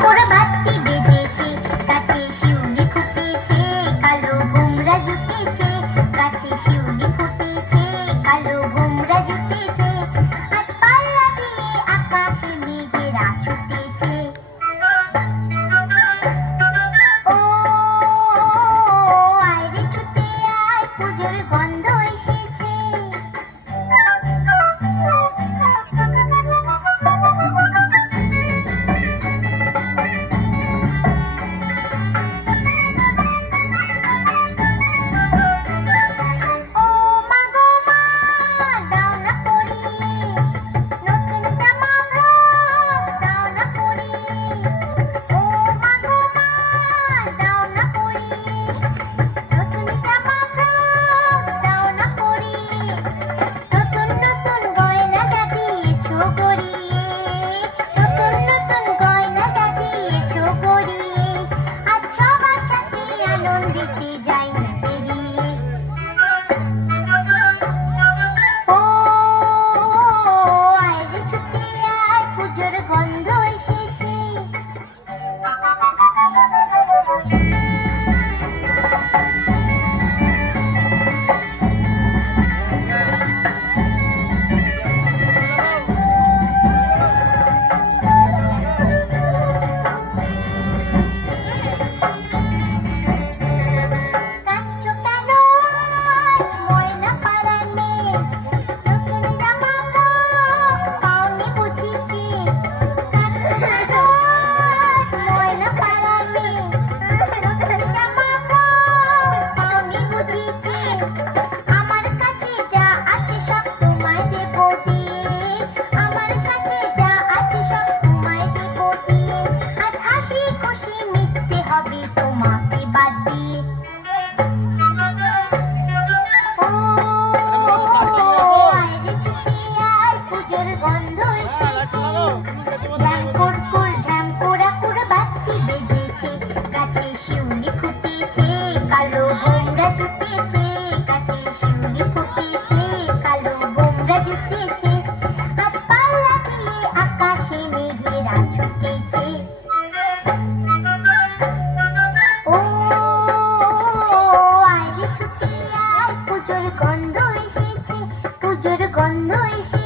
পোড়া বাতি বেজেছে, গাছে শিউলি ফুটেছে, কালো ভোমরা জুটেছে, গাছে শিউলি ফুটেছে, কালো ভোমরা জুটেছে, আজ পাল্লা দিয়ে আকাশে মেঘেরা ছুটেছে। ও আয় রে ছুটে আয়, পুজোর গন্ধ এসেছে। গন্ধ এসেছে। গন্ধ এসেছে, ঢ্যামপুর ফুল ঢ্যামপুরা পোড়া বাতি বেজেছে, গাছে শিউলি ফুটেছে, কালো ভোমরা জুটেছে, গাছে শিউলি ফুটেছে, কালো ভোমরা জুটেছে, আজ পাল্লা দিয়ে আকাশে মেঘেরা ছুটেছে। ও আয় রে ছুটে আয়, পুজোর গন্ধ এসেছে, পুজোর গন্ধ এসেছে।